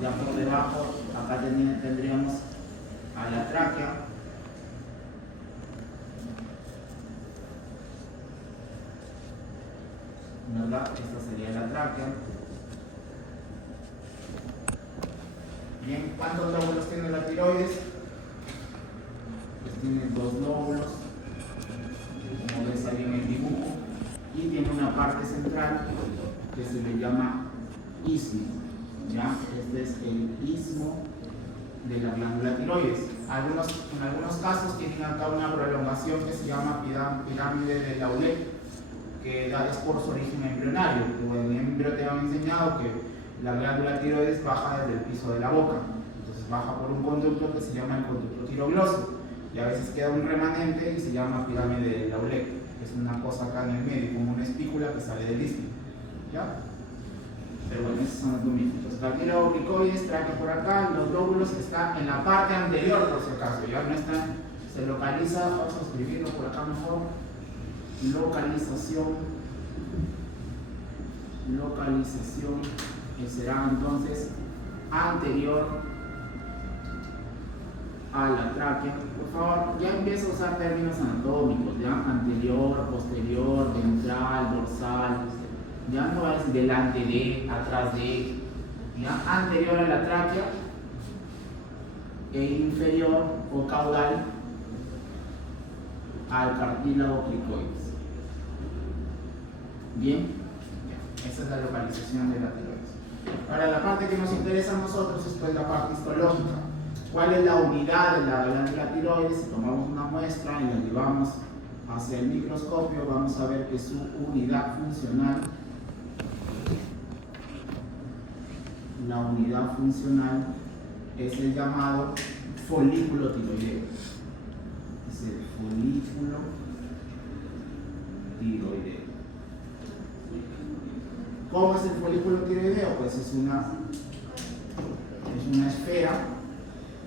ya por debajo, acá tendríamos a la tráquea. ¿Verdad? Esta sería la tráquea. Bien, ¿cuántos lóbulos tiene la tiroides? Pues tiene 2 lóbulos, como ves ahí en el dibujo, y tiene una parte central que se le llama istmo. ¿Ya? Este es el istmo de la glándula tiroides. En algunos casos tienen acá una prolongación que se llama pirámide de Laulé, que es por su origen embrionario. En el embrión te han enseñado que la glándula tiroides baja desde el piso de la boca, entonces baja por un conducto que se llama el conducto tirogloso, y a veces queda un remanente y se llama pirámide de Laulé, que es una cosa acá en el medio, como una espícula que sale del istmo. ¿Ya? Pero bueno, esos son los domínicos. Cartílago oblicoides, tráquea por acá, los lóbulos están en la parte anterior, por si acaso, ya no están, se localiza, vamos a escribirlo por acá mejor, localización, que será entonces anterior a la tráquea. Por favor, ya empiezo a usar términos anatómicos, ya anterior, posterior, ventral, dorsal, ya no es delante de, atrás de, ya anterior a la tráquea e inferior o caudal al cartílago cricoides. Bien, ya, esa es la localización de la tiroides. Ahora, la parte que nos interesa a nosotros es pues la parte histológica. ¿Cuál es la unidad de la glándula tiroides? Si tomamos una muestra y la llevamos hacia el microscopio, vamos a ver que su unidad funcional, la unidad funcional es el llamado folículo tiroideo. Es el folículo tiroideo. ¿Cómo es el folículo tiroideo? Pues es una esfera.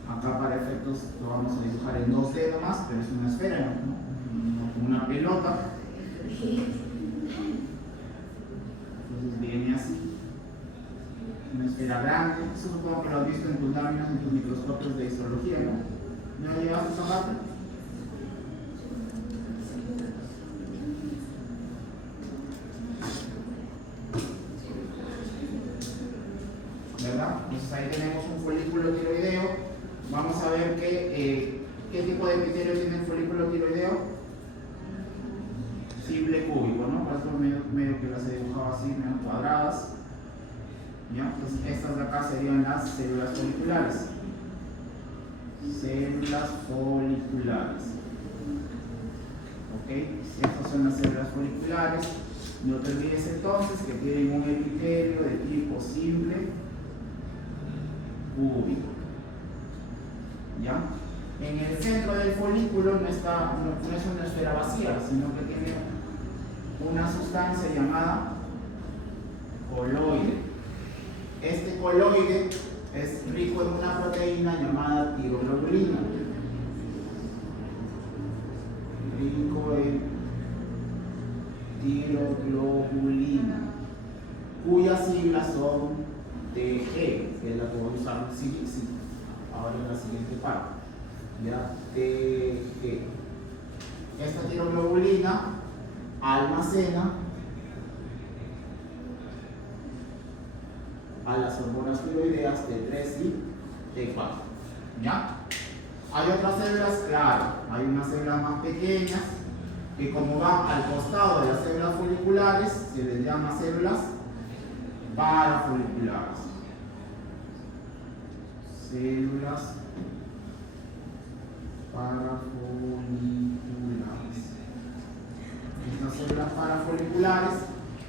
Acá para efectos lo vamos a dibujar en 2D nomás, pero es una esfera, ¿no? Como una pelota. Entonces viene así. Una esfera grande. Eso supongo que lo has visto en tus láminas, en tus microscopios de histología, ¿no? ¿No llevas esa parte? ¿Verdad? Entonces ahí tenemos un folículo tiroideo. Vamos a ver qué tipo de epitelio tiene el folículo tiroideo. Simple cúbico, ¿no? Por eso medio que las he dibujado así, medio cuadradas. ¿Ya? Entonces estas de acá serían las células foliculares. Células foliculares. ¿Ok? Estas son las células foliculares. No te olvides entonces que tienen un epitelio de tipo simple cúbico. ¿Ya? En el centro del folículo no es una esfera vacía, sino que tiene una sustancia llamada coloide. Este coloide es rico en una proteína llamada tiroglobulina. Rico en tiroglobulina, cuyas siglas son TG, que es la que voy a usar ahora en la siguiente parte. ¿Ya? TG. Esta tiroglobulina almacena a las hormonas tiroideas T3 y T4. ¿Ya? Hay otras células, claro, hay unas células más pequeñas que, como van al costado de las células foliculares, se les llama células parafoliculares. Células parafoliculares. Estas células parafoliculares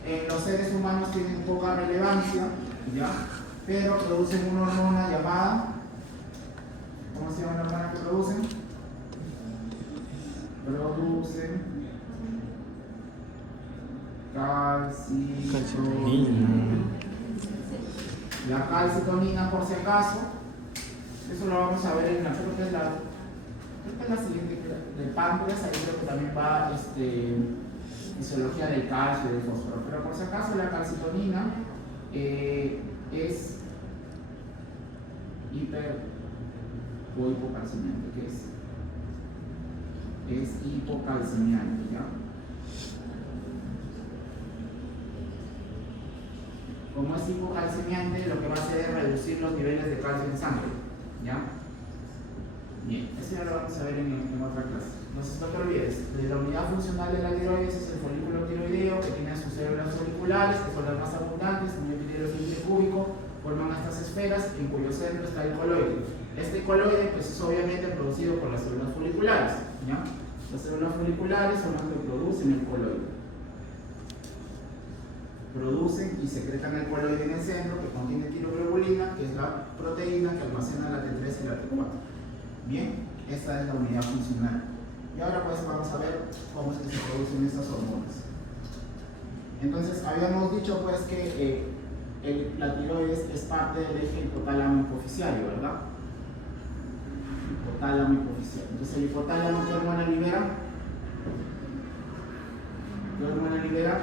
en los seres humanos tienen poca relevancia, ¿ya? Pero producen una hormona llamada, ¿cómo se llama la hormona que producen? Producen calcitonina. La calcitonina, por si acaso, eso lo vamos a ver en la, creo que es la siguiente, del páncreas. Ahí creo que también va fisiología del calcio y del fósforo, pero por si acaso la calcitonina es hiper o hipocalcemiante. ¿Qué es? Es hipocalcemiante, ¿ya? Como es hipocalcemiante, lo que va a hacer es reducir los niveles de calcio en sangre, ¿ya? Bien, esto ya lo vamos a ver en otra clase. Entonces no te olvides, la unidad funcional de la tiroides es el folículo tiroideo, que tiene sus células folliculares, que son las más abundantes, un epitelio cúbico, forman estas esferas en cuyo centro está el coloide. Este coloide pues, es obviamente producido por las células foliculares, ¿ya? Las células foliculares son las que producen el coloide. Producen y secretan el coloide en el centro, que contiene tiroglobulina, que es la proteína que almacena la T3 y la T4. Bien, esta es la unidad funcional. Y ahora pues vamos a ver cómo es que se producen estas hormonas. Entonces habíamos dicho pues que la tiroides es parte del eje hipotálamo hipoficiario, ¿verdad? Hipotálamo hipoficiario. Entonces el hipotálamo, ¿qué hormona libera? ¿Qué hormona libera?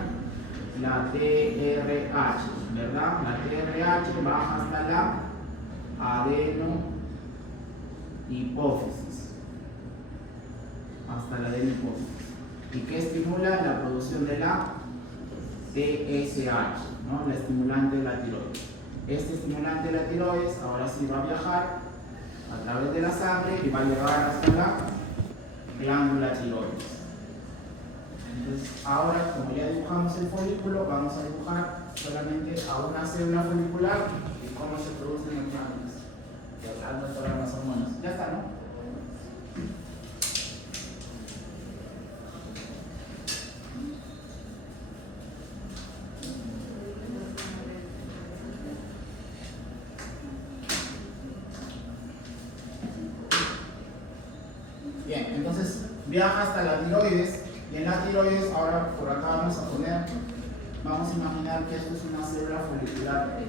La TRH, ¿verdad? La TRH baja hasta la adenohipófisis. Hasta la adenohipófisis. ¿Y qué estimula? La producción de la TSH, ¿no? La estimulante de la tiroides. Este estimulante de la tiroides ahora sí va a viajar a través de la sangre y va a llegar hasta la glándula tiroides. Entonces, ahora, como ya dibujamos el folículo, vamos a dibujar solamente a una célula folicular y cómo se producen las glándulas. Y hablando de todas las hormonas. Ya está, ¿no? Bien, entonces viaja hasta la tiroides. Y en la tiroides, ahora por acá vamos a imaginar que esto es una célula folicular.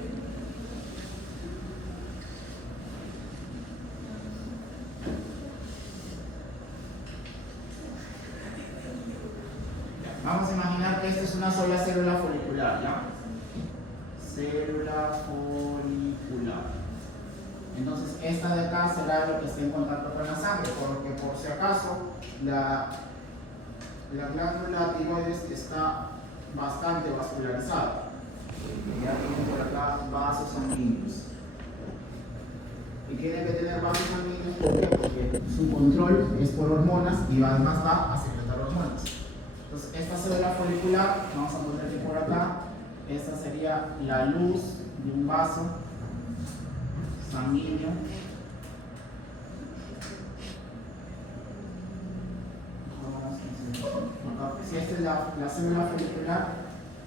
Vamos a imaginar que esta es una sola célula folicular, ¿ya? Célula folicular. Entonces, esta de acá será lo que esté en contacto con la sangre, porque por si acaso, la glándula tiroides está bastante vascularizada. Ya tiene por acá vasos sanguíneos. Y tiene que tener vasos sanguíneos porque su control es por hormonas y además va a secretar hormonas. Entonces, esta célula folicular, vamos a ponerle por acá, esta sería la luz de un vaso sanguíneo. Si esta es la célula folicular,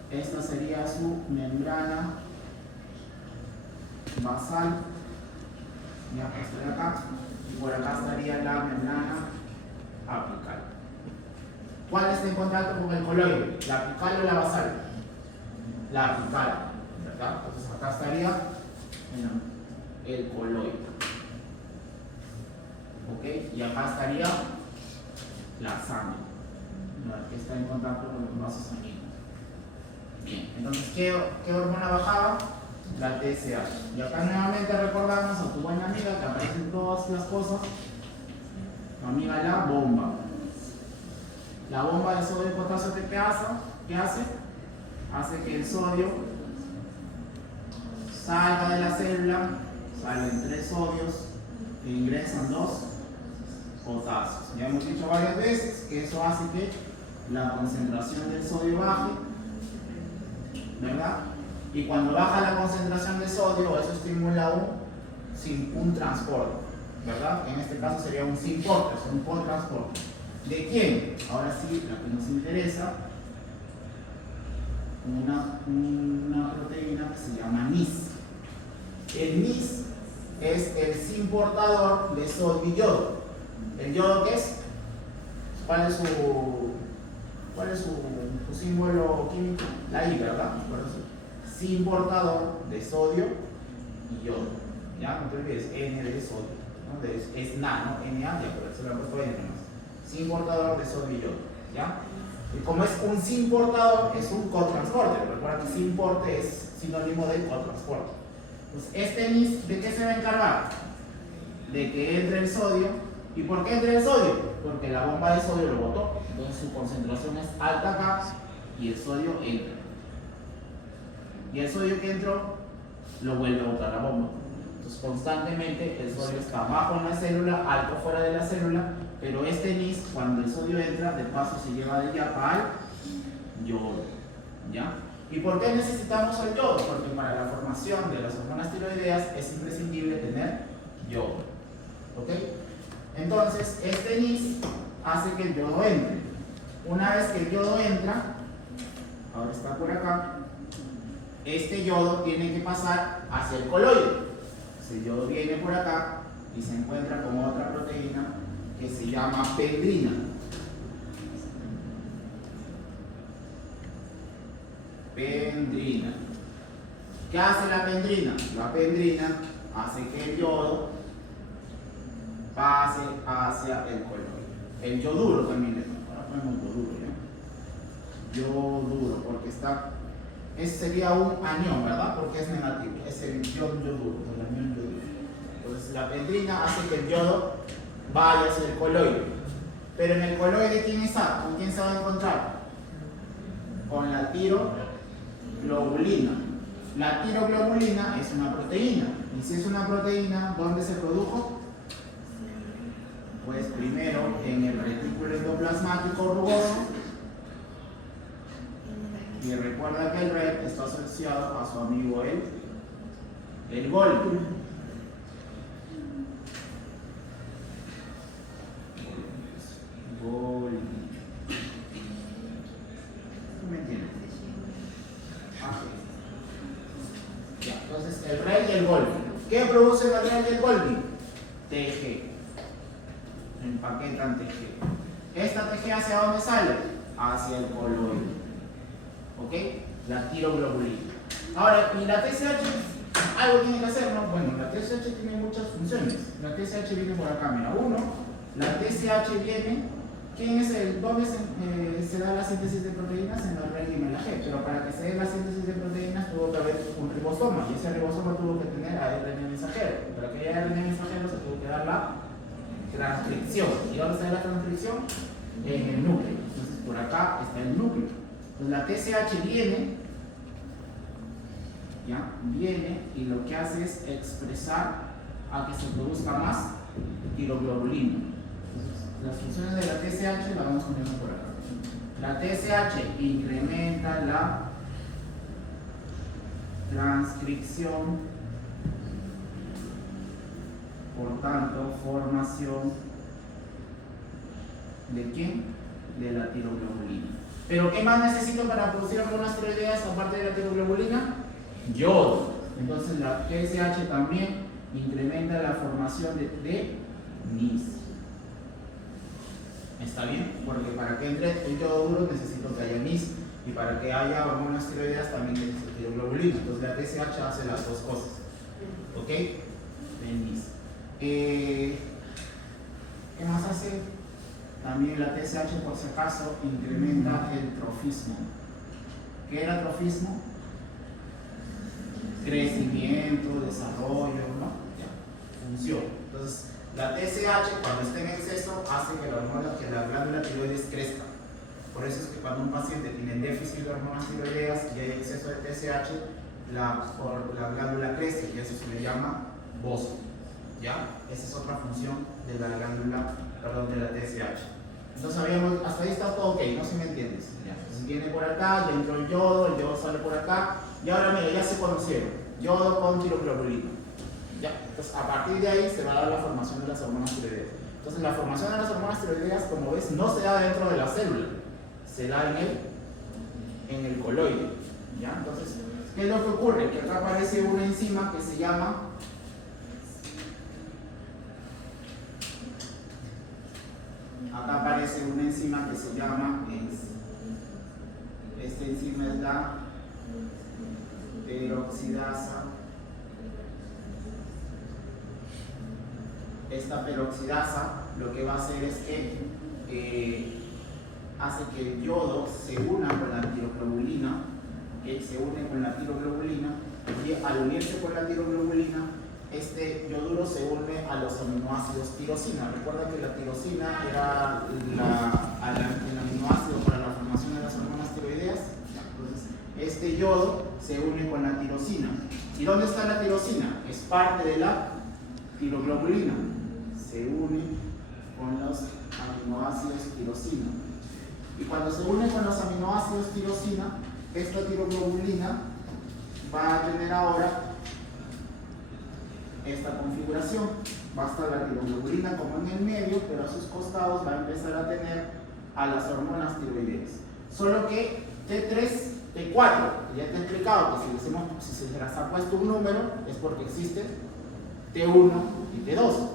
esta sería su membrana basal, ya estaría acá, y por acá estaría la membrana apical. ¿Cuál está en contacto con el coloide? ¿La apical o la basal? La apical, ¿verdad? Entonces acá estaría el coloide. ¿Ok? Y acá estaría la sangre, que está en contacto con los vasos sanguíneos. Bien, entonces, ¿qué hormona bajaba? La TSH. Y acá nuevamente recordamos a tu buena amiga que aparecen todas las cosas. Tu amiga la bomba. La bomba de sodio y potasio, ¿qué hace? Hace que el sodio salga de la célula, salen 3 sodios e ingresan 2 potasios. Ya hemos dicho varias veces que eso hace que la concentración del sodio baje, ¿verdad? Y cuando baja la concentración de sodio, eso estimula un transporte, ¿verdad? En este caso sería un synporte, un cotransporte. ¿De quién? Ahora sí, la que nos interesa, una proteína que se llama NIS. El NIS es el synportador de sodio y yodo. ¿El yodo qué es? ¿Cuál es su símbolo químico? La I, ¿verdad? Por eso. Synportador de sodio y yodo. ¿Ya? No te olvides, N de sodio, ¿no? Es Na, ¿no? Na, ya, pero se lo he puesto N nomás. Synportador de sodio y yodo. ¿Ya? Y como es un synportador, es un cotransporte. Recuerda que synporte es sinónimo de cotransporte. Pues este NIS, ¿de qué se va a encargar? De que entre el sodio. ¿Y por qué entra el sodio? Porque la bomba de sodio lo botó. Entonces su concentración es alta acá y el sodio entra. Y el sodio que entró lo vuelve a botar la bomba. Entonces constantemente el sodio está bajo en la célula, alto fuera de la célula, pero este NIS, cuando el sodio entra, de paso se lleva de yapa al yodo. ¿Ya? ¿Y por qué necesitamos el yodo? Porque para la formación de las hormonas tiroideas es imprescindible tener yodo. ¿Ok? Entonces, este NIS hace que el yodo entre. Una vez que el yodo entra, ahora está por acá, este yodo tiene que pasar hacia el coloide. El yodo viene por acá y se encuentra con otra proteína que se llama pendrina. Pendrina. ¿Qué hace la pendrina? La pendrina hace que el yodo pase hacia el coloide. El yoduro también le ponemos. Ahora ponemos yoduro, ¿ya? Yoduro, porque está. Ese sería un anión, ¿verdad? Porque es negativo. Es el yoduro, el anión yoduro. Entonces la pendrina hace que el yodo vaya hacia el coloide. Pero en el coloide, ¿quién está? ¿Con quién se va a encontrar? Con la tiroglobulina. La tiroglobulina es una proteína. Y si es una proteína, ¿dónde se produjo? Pues primero en el retículo endoplasmático rugoso. Y recuerda que el red está asociado a su amigo el Golgi. Golgi. ¿Me entiendes? Ya, entonces el red y el Golgi. ¿Qué produce el red y el Golgi? TG. Empaquetan TG. ¿Esta TG hacia dónde sale? Hacia el coloide. ¿Ok? La tiroglobulina. Ahora, ¿y la TSH? Algo tiene que hacer, ¿no? Bueno, la TSH tiene muchas funciones. La TSH viene por acá, mira, uno. La TSH viene, ¿dónde se da la síntesis de proteínas? En la red y en la G. Pero para que se dé la síntesis de proteínas tuvo que haber un ribosoma. Y ese ribosoma tuvo que tener ARN mensajero. Y para que haya ARN mensajero se tuvo que dar la transcripción. ¿Y dónde se da la transcripción? En el núcleo. Entonces, por acá está el núcleo. Pues la TSH viene, ¿ya? Viene y lo que hace es expresar a que se produzca más tiroglobulina. Entonces, las funciones de la TSH las vamos poniendo por acá. La TSH incrementa la transcripción, por tanto, formación ¿de quién? De la tiroglobulina. ¿Pero qué más necesito para producir hormonas tiroideas aparte de la tiroglobulina? Yodo. Entonces la TSH también incrementa la formación de NIS. ¿Está bien? Porque para que entre el yodo duro necesito que haya NIS. Y para que haya hormonas tiroideas también necesito tiroglobulina. Entonces la TSH hace las dos cosas. ¿Ok? De NIS. ¿Qué más hace? También la TSH, por si acaso, incrementa el trofismo. ¿Qué era trofismo? Crecimiento, desarrollo, ¿no? Ya, función. Entonces, la TSH, cuando está en exceso, hace que la glándula tiroides crezca. Por eso es que cuando un paciente tiene déficit de hormonas tiroideas y hay exceso de TSH, la glándula crece y eso se le llama bozo. ¿Ya? Esa es otra función de la glándula, perdón, de la TSH. Entonces hasta ahí está todo ok, no sé si me entiendes. ¿Ya? Entonces viene por acá, ya entró el yodo sale por acá, y ahora mira, ya se conocieron, yodo con tiroglobulina. ¿Ya? Entonces a partir de ahí se va a dar la formación de las hormonas tiroideas. Entonces la formación de las hormonas tiroideas, como ves, no se da dentro de la célula, se da en el coloide. ¿Ya? Entonces, ¿qué es lo que ocurre? Que acá aparece una enzima que se llama esta enzima es la peroxidasa. Esta peroxidasa lo que va a hacer es que hace que el yodo se una con la tiroglobulina, que se une con la tiroglobulina y al unirse con la tiroglobulina, este yoduro se une a los aminoácidos tirosina. Recuerda que la tirosina era el aminoácido para la formación de las hormonas tiroideas. Entonces, este yodo se une con la tirosina. ¿Y dónde está la tirosina? Es parte de la tiroglobulina. Se une con los aminoácidos tirosina. Y cuando se une con los aminoácidos tirosina, esta tiroglobulina va a tener ahora esta configuración. Va a estar la tiroglobulina como en el medio, pero a sus costados va a empezar a tener a las hormonas tiroideas. Solo que T3, T4, ya te he explicado que si se les ha puesto un número es porque existe T1 y T2,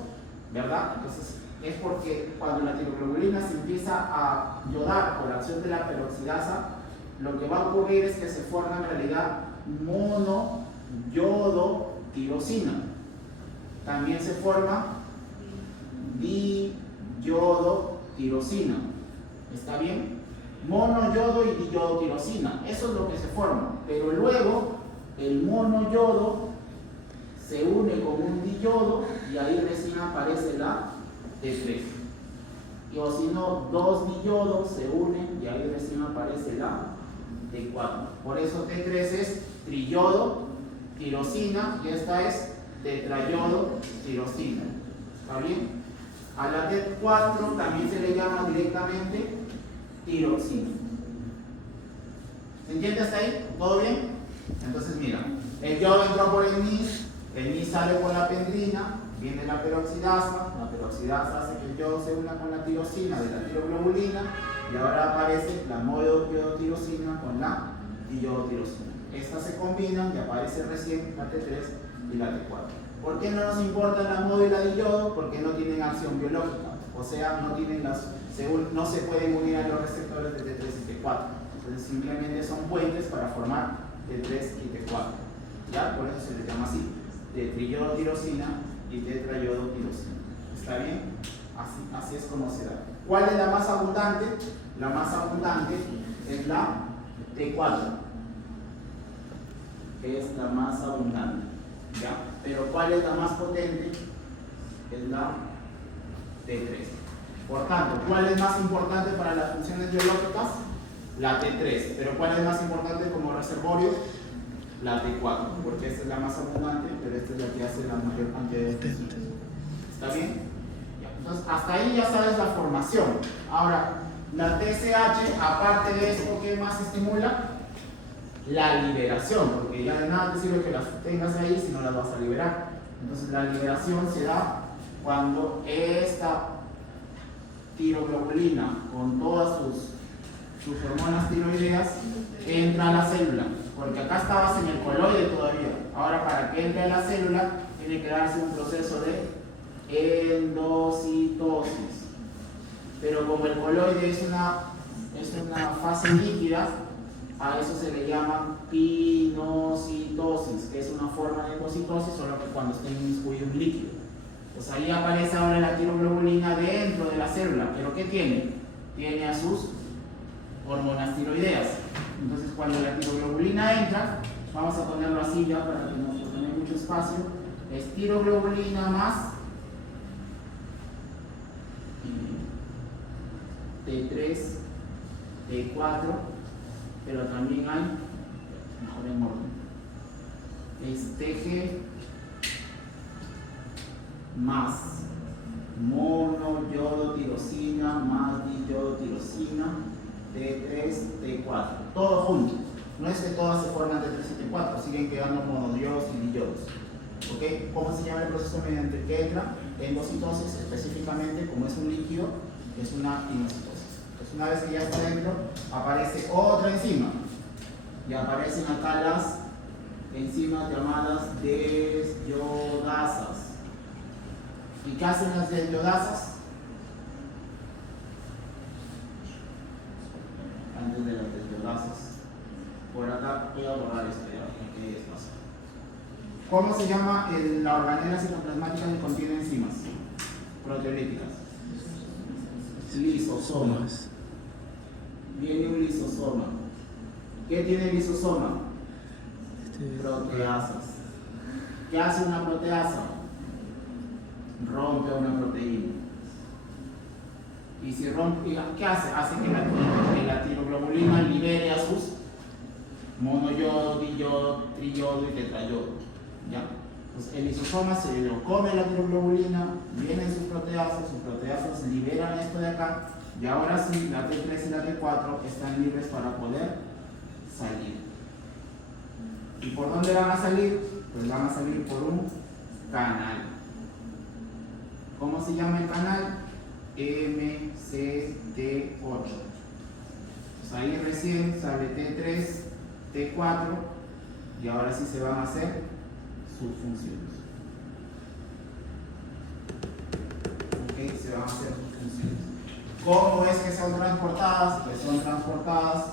¿verdad? Entonces es porque cuando la tiroglobulina se empieza a yodar por acción de la peroxidasa, lo que va a ocurrir es que se forma en realidad monoyodotirosina. También se forma diyodotirosina. ¿Está bien? Monoyodo y diyodotirosina. Eso es lo que se forma. Pero luego el monoyodo se une con un diyodo y ahí recién aparece la T3. O si no, dos diyodos se unen y ahí recién aparece la T4. Por eso T3 es triyodotirosina y esta es tetrayodotirosina. ¿Está bien? A la T4 también se le llama directamente tiroxina. ¿Se entiende hasta ahí? ¿Todo bien? Entonces mira, el yodo entró por el NIS sale por la pendrina, viene la peroxidasa hace que el yodo se una con la tirosina de la tiroglobulina y ahora aparece la monoyodotirosina con la diyodotirosina. Estas se combinan y aparece recién la T3 y la T4. ¿Por qué no nos importa la modo y la diyodo? Porque no tienen acción biológica, o sea, no se pueden unir a los receptores de T3 y T4. Entonces simplemente son puentes para formar T3 y T4. ¿Ya? Por eso se les llama así, tetriyodotirosina y tetrayodotirosina. ¿Está bien? Así es como se da. ¿Cuál es la más abundante? La más abundante es la T4, que es la más abundante. ¿Ya? Pero ¿cuál es la más potente? Es la T3. Por tanto, ¿cuál es más importante para las funciones biológicas? La T3. Pero ¿cuál es más importante como reservorio? La T4, porque esta es la más abundante, pero esta es la que hace la mayor cantidad de funciones. ¿Está bien? Ya. Entonces, hasta ahí ya sabes la formación. Ahora, la TSH, aparte de esto, ¿qué más estimula? La liberación, porque ya de nada te sirve que las tengas ahí si no las vas a liberar. Entonces, la liberación se da cuando esta tiroglobulina, con todas sus hormonas tiroideas, entra a la célula. Porque acá estabas en el coloide todavía. Ahora, para que entre a la célula, tiene que darse un proceso de endocitosis. Pero como el coloide es una fase líquida, a eso se le llama pinocitosis, que es una forma de endocitosis, solo que cuando esté inmiscuido un líquido. Pues ahí aparece ahora la tiroglobulina dentro de la célula. ¿Pero qué tiene? Tiene a sus hormonas tiroideas. Entonces, cuando la tiroglobulina entra, vamos a ponerlo así ya para que no tome mucho espacio, es tiroglobulina más T3, T4, pero también hay, mejor en orden, es TG más monoyodotirosina más diyodotirosina, T3, T4, todo junto. No es que todas se forman T3 y T4, siguen quedando monoyodos y diyodos. ¿Ok? ¿Cómo se llama el proceso mediante el que entra? Endocitosis, específicamente, como es un líquido, es una pinocitosis. Entonces, una vez que ya está dentro, aparece otra enzima. Y aparecen acá las enzimas llamadas desyodasas. ¿Y qué hacen las desyodasas? Antes de las desyodasas. Por acá voy a borrar esto ya, porque es más. ¿Cómo se llama la organela citoplasmática que contiene enzimas proteolíticas? Lisosomas. Viene un lisosoma. ¿Qué tiene el lisosoma? Proteasas. ¿Qué hace una proteasa? Rompe una proteína. Y si rompe, ¿qué hace? Hace que la tiroglobulina libere a sus monoyodo, diyodo, triyodo y tetrayodo. ¿Ya? Pues el lisosoma se lo come la tiroglobulina, vienen sus proteasas liberan esto de acá, y ahora sí, la T3 y la T4 están libres para poder salir. ¿Y por dónde van a salir? Pues van a salir por un canal. ¿Cómo se llama el canal? MCT8. Pues ahí recién sale T3, T4 y ahora sí se van a hacer sus funciones. Ok, se van a hacer sus funciones. ¿Cómo es que son transportadas? Pues son transportadas,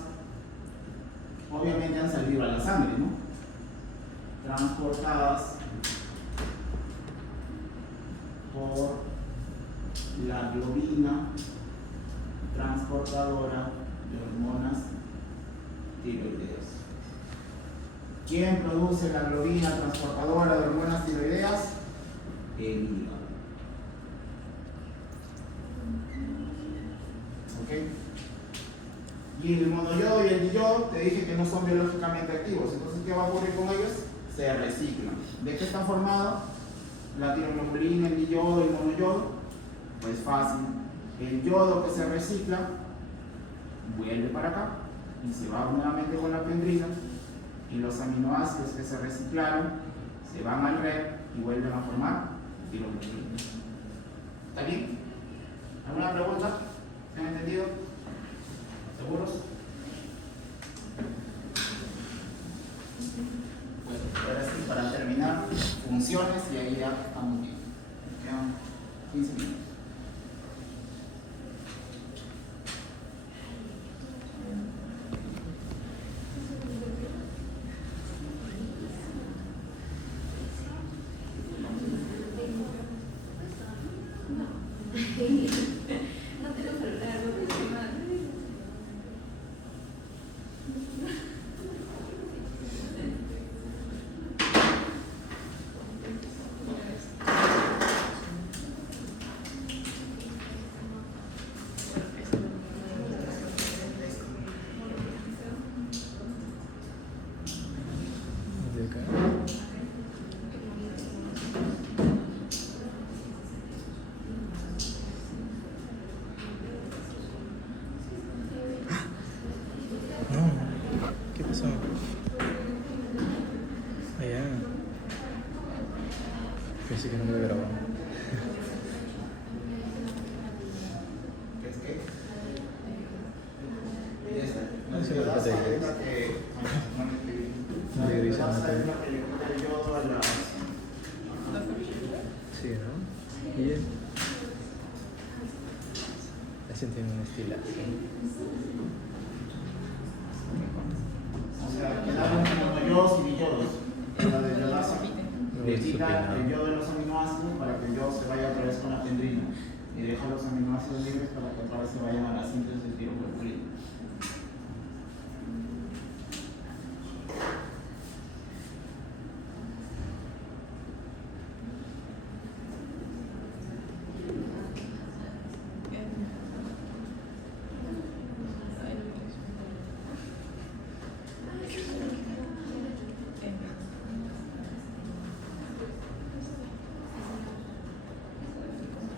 obviamente han salido a la sangre, ¿no? Transportadas por la globina transportadora de hormonas tiroideas. ¿Quién produce la globina transportadora de hormonas tiroideas? El hígado. ¿Ok? Y el monoyodo y el diyodo te dije que no son biológicamente activos. Entonces, ¿qué va a ocurrir con ellos? Se reciclan. ¿De qué están formados? La tiroglobulina, el diyodo y el monoyodo. Pues fácil. El yodo que se recicla vuelve para acá y se va nuevamente con la pendrina, y los aminoácidos que se reciclaron se van al red y vuelven a formar tiroglobulina. ¿Está bien? ¿Alguna pregunta? ¿Se han entendido? ¿Seguros? Bueno, ahora sí, para terminar, funciones, y ahí ya estamos bien. Quedan 15 minutos. No tengo celular, no tengo celular. ¿Qué pasó? Allá. Pensé que no me había grabado. ¿Qué es qué? Y esta. No sé por qué te es dices. la que No le dices la nada. es la que le quita el yodo a las. Sí, ¿no? Y él. Así tiene un estilo. O sea, quedaron monoyodos y diyodos. La de yodasa le quita el yodo de los aminoácidos para que el yodo se vaya otra vez con la pendrina y deja los aminoácidos libres para que otra vez se vayan a la síntesis de tiroglobulina.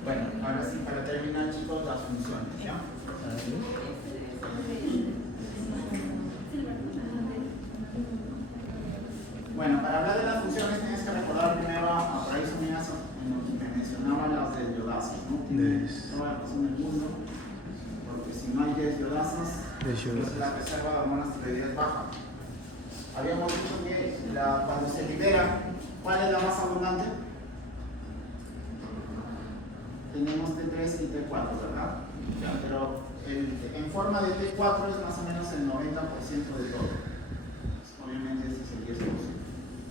Bueno, ahora sí, para terminar, chicos, las funciones, ¿ya? Bueno, para hablar de las funciones tienes que recordar primero a Paraíso Minazo, en lo que me mencionaba las de yodasas, ¿no? Tiene toda la razón del mundo, porque si no hay 10 yodasas, entonces la reserva de hormonas tiroideas baja. Habíamos dicho que cuando se libera, ¿cuál es la más abundante? Tenemos T3 y T4, ¿verdad? Ya, pero en forma de T4 es más o menos el 90% de todo. Obviamente este es el 10%.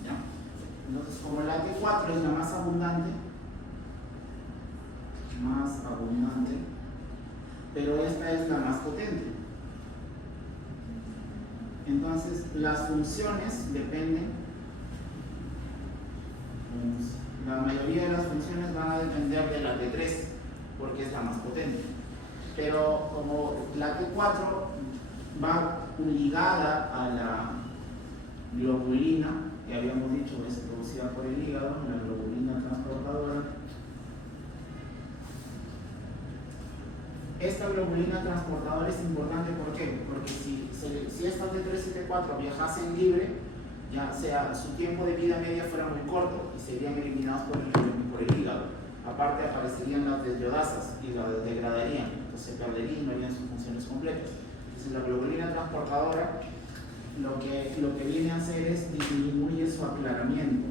¿Ya? Entonces, como la T4 es la más abundante, pero esta es la más potente. Entonces, las funciones dependen La mayoría de las funciones van a depender de la T3 porque es la más potente. Pero como la T4 va ligada a la globulina, que habíamos dicho es producida por el hígado, la globulina transportadora. Esta globulina transportadora es importante, ¿por qué? Porque si esta T3 y T4 viajasen libre, ya sea su tiempo de vida media fuera muy corto y serían eliminados por el hígado. Aparte aparecerían las desyodasas y las degradarían, entonces se perderían y no harían sus funciones completas. Entonces la globulina transportadora lo que viene a hacer es disminuir su aclaramiento.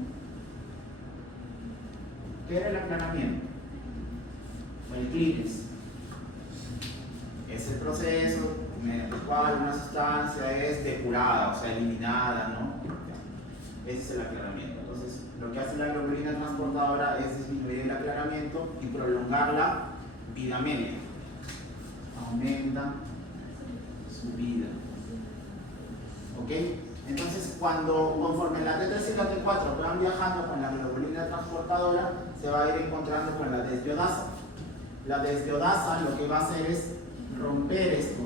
¿Qué era el aclaramiento? El clínex. Es el proceso mediante el cual una sustancia es depurada, o sea, eliminada, ¿no? Ese es el aclaramiento. Entonces, lo que hace la globulina transportadora es disminuir el aclaramiento y prolongar la vida media. Aumenta su vida. ¿Ok? Entonces, conforme la T3 y la T4 van viajando con la globulina transportadora, se va a ir encontrando con la desbiodasa. La desbiodasa lo que va a hacer es romper esto.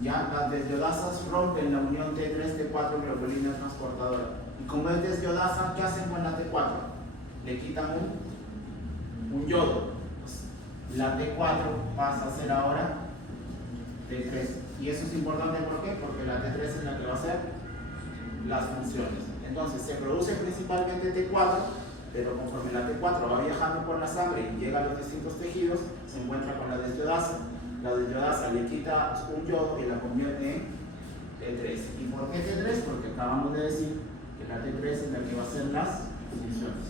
Ya, las desbiodasas rompen la unión T3-T4 globulina transportadora. Y como es desbiodasa, ¿qué hacen con la T4? Le quitan un yodo. Pues, la T4 pasa a ser ahora T3. Y eso es importante, ¿por qué? Porque la T3 es la que va a hacer las funciones. Entonces, se produce principalmente T4, pero conforme la T4 va viajando por la sangre y llega a los distintos tejidos, se encuentra con la desbiodasa. La desbiodasa le quita un yodo y la convierte en T3. ¿Y por qué T3? Porque acabamos de decir que la T3 es la que va a hacer las funciones.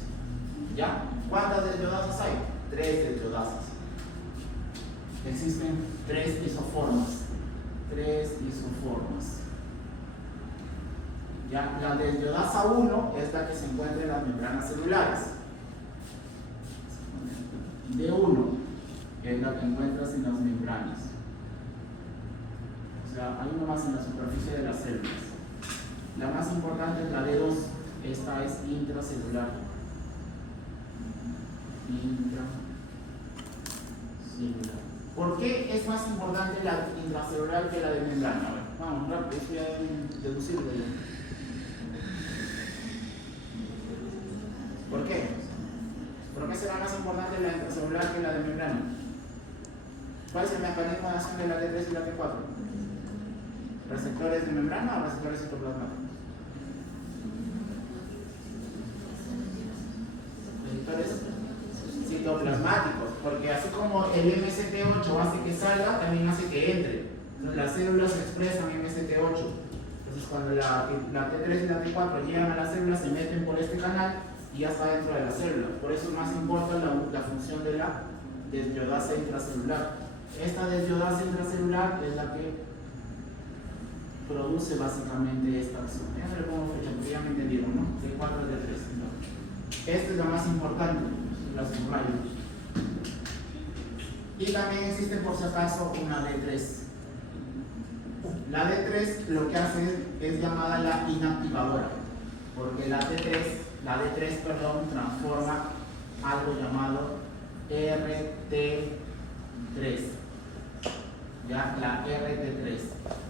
¿Ya? ¿Cuántas desbiodasas hay? 3 desbiodasas. Existen 3 isoformas. 3 isoformas. ¿Ya? La desbiodasa 1 es la que se encuentra en las membranas celulares. D1 es la que encuentras en las membranas. O sea, hay una más en la superficie de las células. La más importante es la D2. Esta es intracelular. Intracelular. ¿Por qué es más importante la intracelular que la de membrana? A ver, vamos, rápido, eso ya es deducible. ¿Por qué? ¿Por qué será más importante la intracelular que la de membrana? ¿Cuál es el mecanismo de acción de la T3 y la T4? ¿Receptores de membrana o receptores citoplasmáticos? Receptores citoplasmáticos, porque así como el MST8 hace que salga, también hace que entre. Entonces, las células expresan MST8. Entonces, cuando la T3 y la T4 llegan a las células, se meten por este canal y ya está dentro de la célula. Por eso más importa la función de la desbiodasa intracelular. Esta desbiodasa intracelular es la que produce básicamente esta acción. Ya le pongo fecha porque ya me entendieron, ¿no? T4 y T3. Esta es la más importante, la subrayo. Y también existe por si acaso una D3. La D3 lo que hace es llamada la inactivadora, porque la D3 transforma algo llamado RT3. ¿Ya? La RT3.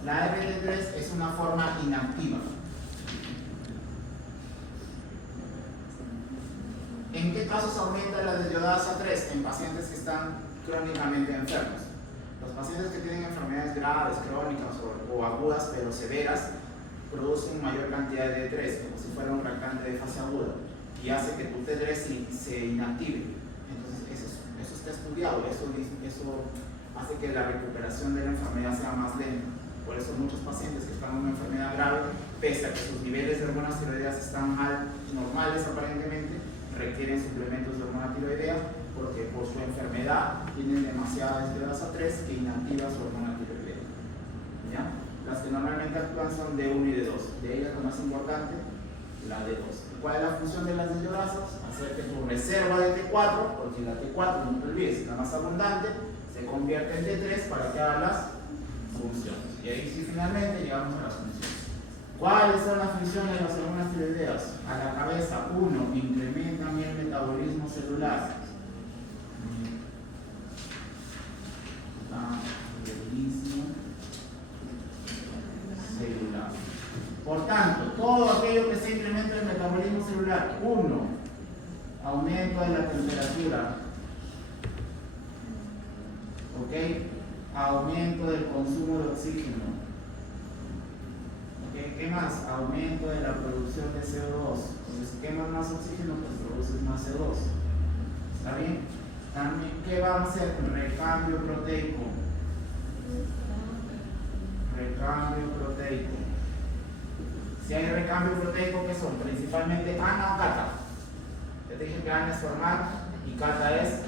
La RT3 es una forma inactiva. ¿En qué casos aumenta la desbiodasa 3? En pacientes que están crónicamente enfermos. Los pacientes que tienen enfermedades graves, crónicas o agudas pero severas producen mayor cantidad de D3, como si fuera un reactante de fase aguda, y hace que tu T3 se inactive. Entonces eso está estudiado, eso hace que la recuperación de la enfermedad sea más lenta. Por eso muchos pacientes que están en una enfermedad grave, pese a que sus niveles de hormonas tiroideas están normales aparentemente, requieren suplementos de hormona tiroidea porque por su enfermedad tienen demasiada desbiodasa 3 que inactiva su hormona tiroidea. ¿Ya? Las que normalmente actúan son D1 y D2. De ellas la más importante, la D2. ¿Cuál es la función de las desbiodasas? Hacer que tu reserva de T4, porque la T4, no te olvides, es la más abundante, se convierte en T3 para que haga las funciones. Y ahí sí finalmente llegamos a las funciones. ¿Cuáles son las funciones de las hormonas tiroideas? A la cabeza, 1, incrementan el metabolismo celular. Metabolismo celular. Por tanto, todo aquello que se incrementa el metabolismo celular, 1, aumento de la temperatura, ¿ok? Aumento del consumo de oxígeno, ¿ok? ¿Qué más? Aumento de la producción de CO2. Entonces, si quemas más oxígeno, pues produces más CO2. ¿Está bien? También, ¿qué va a hacer? Recambio proteico. Recambio proteico. Si hay recambio proteico, ¿qué son? Principalmente ana o cata. Yo te dije que ana es formar y cata es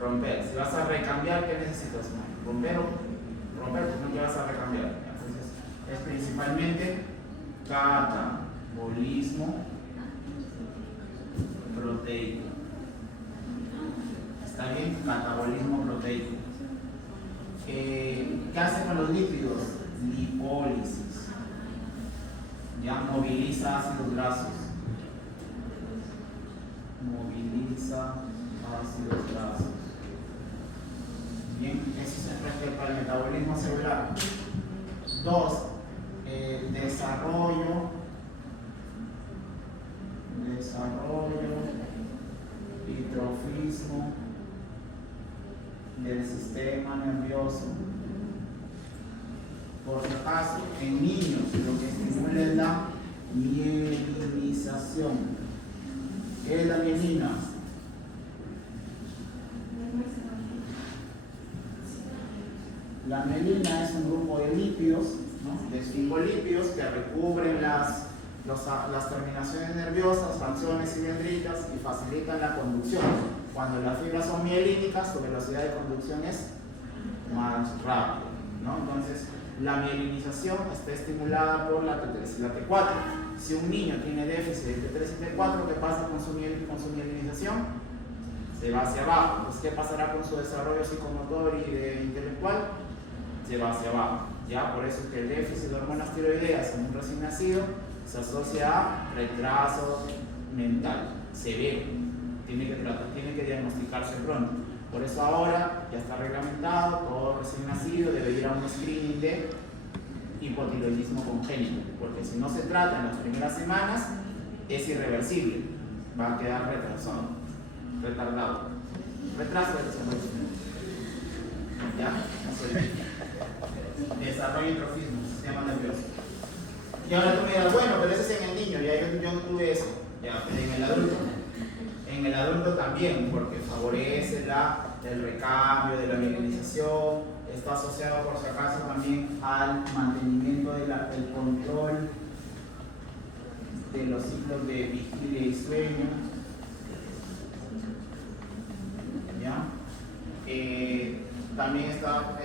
romper. Si vas a recambiar, ¿qué necesitas? Romper, pues no te vas a recambiar. Entonces, es principalmente catabolismo proteico. ¿Está bien? Catabolismo proteico. ¿Qué hace con los lípidos? Lipólisis. Ya moviliza ácidos grasos. Moviliza ácidos grasos. Bien, eso es respecto al metabolismo celular. 2. Desarrollo y trofismo del sistema nervioso. Por si acaso, en niños lo que estimula es la mielinización. ¿Qué es la mielina? La mielina es un grupo de lípidos, ¿no? De fosfolípidos que recubren las terminaciones nerviosas, facciones y dendritas y facilitan la conducción. Cuando las fibras son mielínicas, su velocidad de conducción es más rápida, ¿no? Entonces, la mielinización está estimulada por la T3 y la T4. Si un niño tiene déficit de T3 y T4, ¿qué pasa con su mielinización? Se va hacia abajo. Entonces, ¿qué pasará con su desarrollo psicomotor y intelectual? Se va hacia abajo. ¿Ya? Por eso es que el déficit de hormonas tiroideas en un recién nacido se asocia a retraso mental severo. Tiene que diagnosticarse pronto. Por eso ahora ya está reglamentado, todo recién nacido debe ir a un screening de hipotiroidismo congénito, porque si no se trata en las primeras semanas, es irreversible, va a quedar retardado. Retraso de desarrollo. ¿Ya? Desarrollo y trofismo, sistema nervioso. Y ahora tú me dirás, bueno, pero ese es en el niño, ya yo no tuve eso. Ya, pero en el adulto. En el adulto también, porque favorece el recambio de la mielinización, está asociado por si acaso también al mantenimiento del control de los ciclos de vigilia y sueño. ¿Ya? También está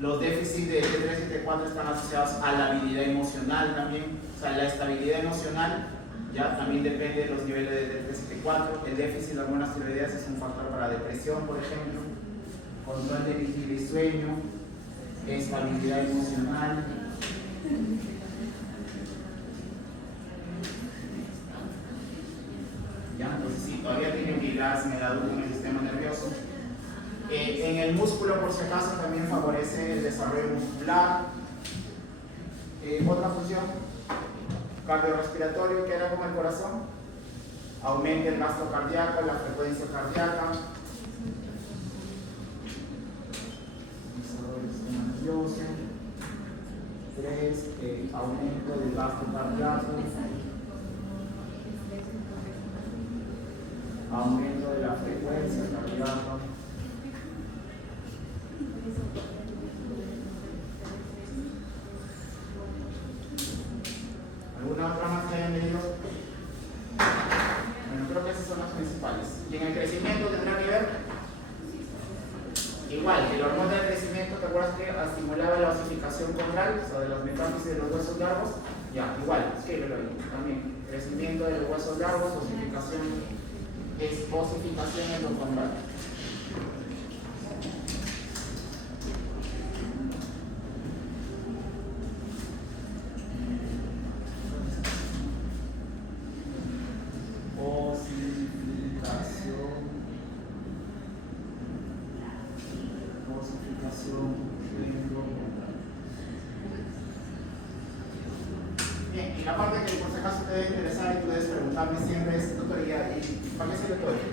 los déficits de T3 y T4 están asociados a la habilidad emocional también, o sea, la estabilidad emocional. Ya también depende de los niveles de T3 y T4. El déficit de hormonas tiroideas es un factor para depresión, por ejemplo. Control de vigilia y sueño, estabilidad emocional. Ya, entonces sí, todavía tiene utilidades en el adulto en el sistema nervioso. En el músculo, por si acaso, también favorece el desarrollo muscular. Otra función cardiorrespiratorio, que era como el corazón, aumenta el gasto cardíaco, la frecuencia cardíaca, desarrollo del sistema nervioso. 3, aumento del gasto cardíaco, aumento de la frecuencia cardíaca. ¿Alguna otra más que hayan leído? Bueno, creo que esas son las principales. ¿Y en el crecimiento tendrá que ver? Igual, el hormona del crecimiento, ¿te acuerdas que estimulaba la osificación condral, o sea, de los metáfisis de los huesos largos? Ya, igual, escríbelo ahí. También, crecimiento de los huesos largos, osificación endocondral. Bien, y la parte que por si acaso te debe interesar y tú debes preguntarme siempre es, doctor, ¿y para qué sirve todo esto?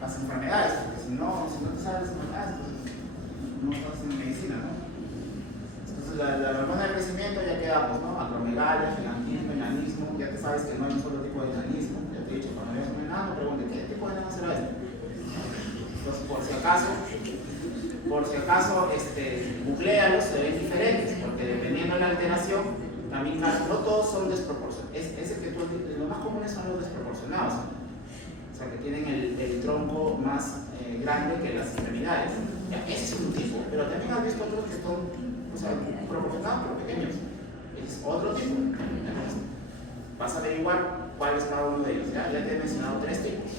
Las enfermedades, porque si no te sabes las enfermedades, pues no estás en medicina, ¿no? Entonces la hormona del crecimiento ya quedamos, ¿no? Acromegalia, gigantismo, enanismo, ya te sabes que no hay un solo tipo de enanismo, ya te he dicho, cuando veas un enano, pregunte, ¿qué tipo de enano será este? Entonces, por si acaso, googlealos, se ven diferentes, porque dependiendo de la alteración, también no todos son desproporcionados. Lo más común son los desproporcionados, o sea, que tienen el tronco más grande que las extremidades. Ya, ese es un tipo, pero también has visto otros que son, o sea, proporcionados pero pequeños. Ese es otro tipo. Vas a averiguar cuál es cada uno de ellos. Ya te he mencionado 3 tipos.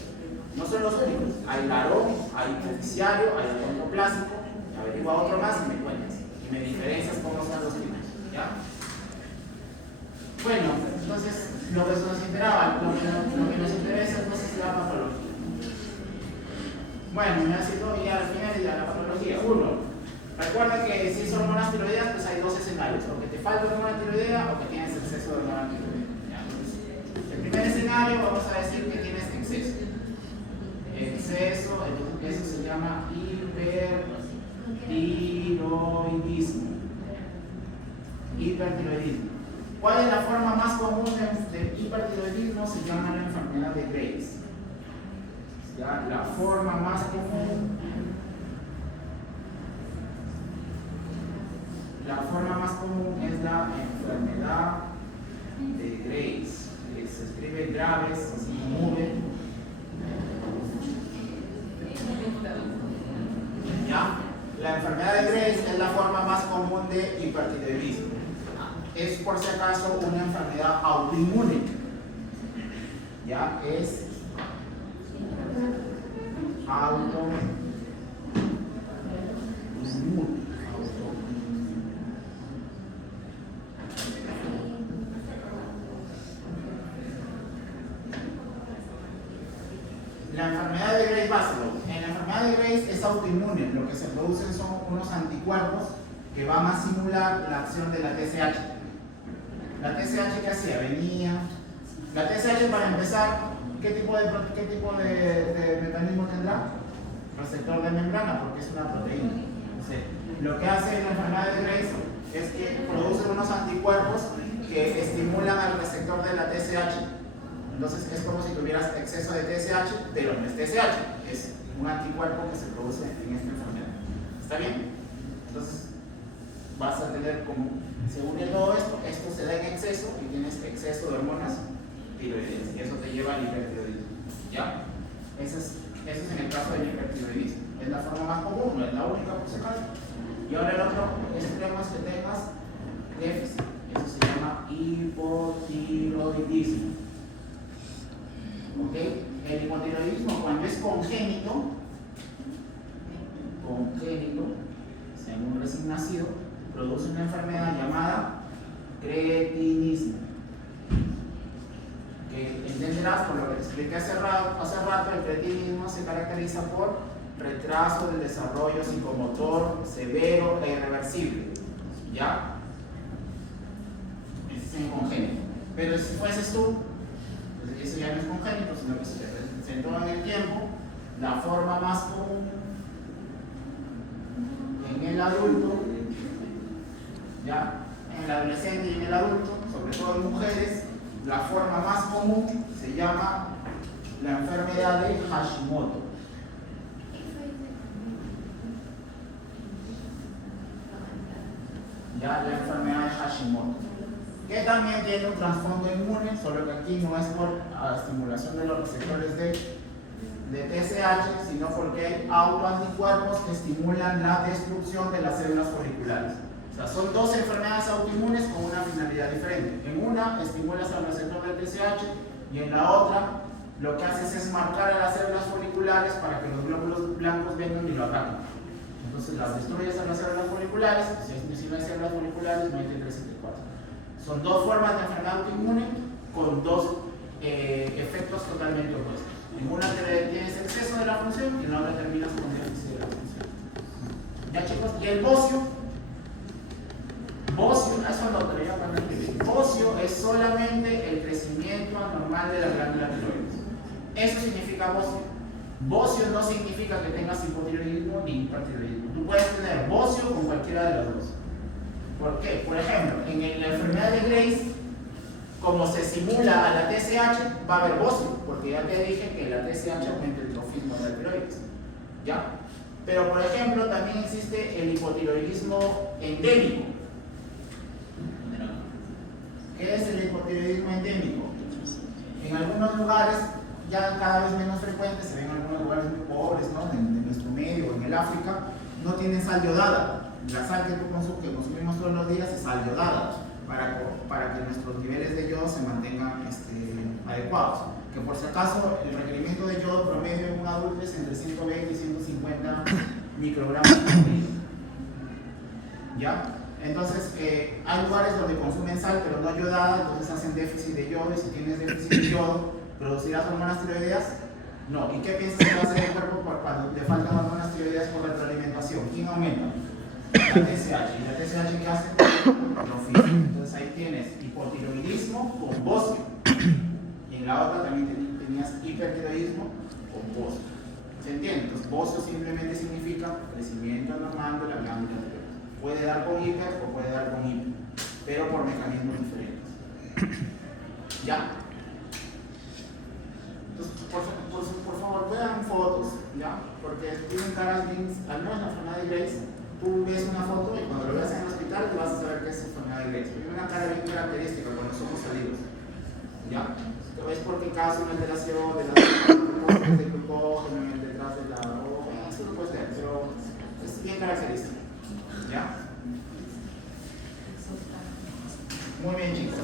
No son los únicos. Hay larón, hay oficiario, hay acondroplásico. Averigua otro más y me cuentas. Y me diferencias cómo son los tipos. ¿Ya? Bueno, entonces lo que nos interesa, entonces es la patología. Bueno, me ha sido ya al final ya la patología. 1. Recuerda que si son hormonas tiroideas, pues hay 2 escenarios. O que te falta hormona tiroidea o que tienes exceso de hormona tiroidea. El primer escenario vamos a decir que tienes exceso. Exceso, eso se llama hipertiroidismo. Hipertiroidismo. ¿Cuál es la forma más común de hipertiroidismo? Se llama la enfermedad de Graves. ¿Ya? La forma más común. La forma más común es la enfermedad de Graves. Que se escribe Graves, así como V. ¿Ya? La enfermedad de Graves es la forma más común de hipertiroidismo. Es por si acaso una enfermedad autoinmune. Ya es autoinmune. La enfermedad de Graves, básico. En la enfermedad de Graves es autoinmune. Lo que se producen son unos anticuerpos que van a simular la acción de la TSH. La TSH, ¿qué hacía? Venía. La TSH, para empezar, ¿qué tipo de mecanismo tendrá? Receptor de membrana, porque es una proteína. Entonces, lo que hace la enfermedad de Graves es que produce unos anticuerpos que estimulan al receptor de la TSH. Entonces, es como si tuvieras exceso de TSH, pero no es TSH, es un anticuerpo que se produce en esta enfermedad. ¿Está bien? Entonces, vas a tener como, se une todo esto, esto se da en exceso y tienes exceso de hormonas tiroideas y eso te lleva al hipertiroidismo. ¿Ya? Eso es en el caso del hipertiroidismo. Es la forma más común, no es la única por si acaso. Y ahora el otro extremo es que tengas déficit. Eso se llama hipotiroidismo. ¿Ok? El hipotiroidismo, cuando es congénito, o sea, en un recién nacido, produce una enfermedad llamada cretinismo. Que entenderás por lo que te expliqué hace rato, el cretinismo se caracteriza por retraso del desarrollo psicomotor severo e irreversible. ¿Ya? Ese es en congénito. Pero si fueses tú, pues eso ya no es congénito, sino que se presentó en el tiempo. La forma más común en el adulto, ya, en el adolescente y en el adulto, sobre todo en mujeres, la forma más común se llama la enfermedad de Hashimoto. Ya, la enfermedad de Hashimoto, que también tiene un trasfondo inmune, solo que aquí no es por estimulación de los receptores de TSH, sino porque hay autoanticuerpos que estimulan la destrucción de las células foliculares. O sea, son 2 enfermedades autoinmunes con una finalidad diferente. En una estimulas al receptor del TSH y en la otra lo que haces es marcar a las células foliculares para que los glóbulos blancos vengan y lo ataquen. Entonces las destruyes a las células foliculares, si no hay células foliculares no hay T374. Son 2 formas de enfermedad autoinmune con 2 efectos totalmente opuestos. En una tienes exceso de la función y en la otra terminas con déficit de la función. ¿Ya, chicos? Y el bocio, eso es lo que le llaman el bocio, es solamente el crecimiento anormal de la glándula tiroides. Eso significa bocio. Bocio no significa que tengas hipotiroidismo ni hipertiroidismo. Tú puedes tener bocio con cualquiera de los dos. ¿Por qué? Por ejemplo, en la enfermedad de Grace, como se simula a la TSH, va a haber bocio, porque ya te dije que la TSH aumenta el trofismo de la tiroides. ¿Ya? Pero, por ejemplo, también existe el hipotiroidismo endémico. ¿Qué es el hipotiroidismo endémico? En algunos lugares, ya cada vez menos frecuentes, se ven en algunos lugares muy pobres, ¿no? En nuestro medio, en el África, no tienen sal yodada. La sal que consumimos todos los días es sal yodada, para que nuestros niveles de yodo se mantengan adecuados. Que por si acaso, el requerimiento de yodo promedio en un adulto es entre 120 y 150 microgramos por día. ¿Ya? Entonces, hay lugares donde consumen sal, pero no yodada, entonces hacen déficit de yodo, y si tienes déficit de yodo, ¿producirás hormonas tiroideas? No. ¿Y qué piensas que va a hacer el cuerpo cuando le faltan hormonas tiroideas por retroalimentación? ¿Quién aumenta? La TSH. ¿Y la TSH qué hace? Trofismo. Entonces ahí tienes hipotiroidismo con bocio. Y en la otra también tenías hipertiroidismo con bocio. ¿Se entiende? Entonces bocio simplemente significa crecimiento anormal de la glándula tiroides. Puede dar con hiper o puede dar con hiper, pero por mecanismos diferentes. ¿Ya? Entonces, por favor, vean fotos, ¿ya? Porque tienen caras bien, al menos la enfermedad de Grace, tú ves una foto y cuando lo veas en el hospital tú vas a saber que es enfermedad de Grace. Tiene una cara bien característica con los ojos salidos, ¿ya? Es porque causa una alteración de la del glucógeno detrás de la hoja, eso lo puedes ver, pero es bien característico, ¿ya? Muy bien, chicos.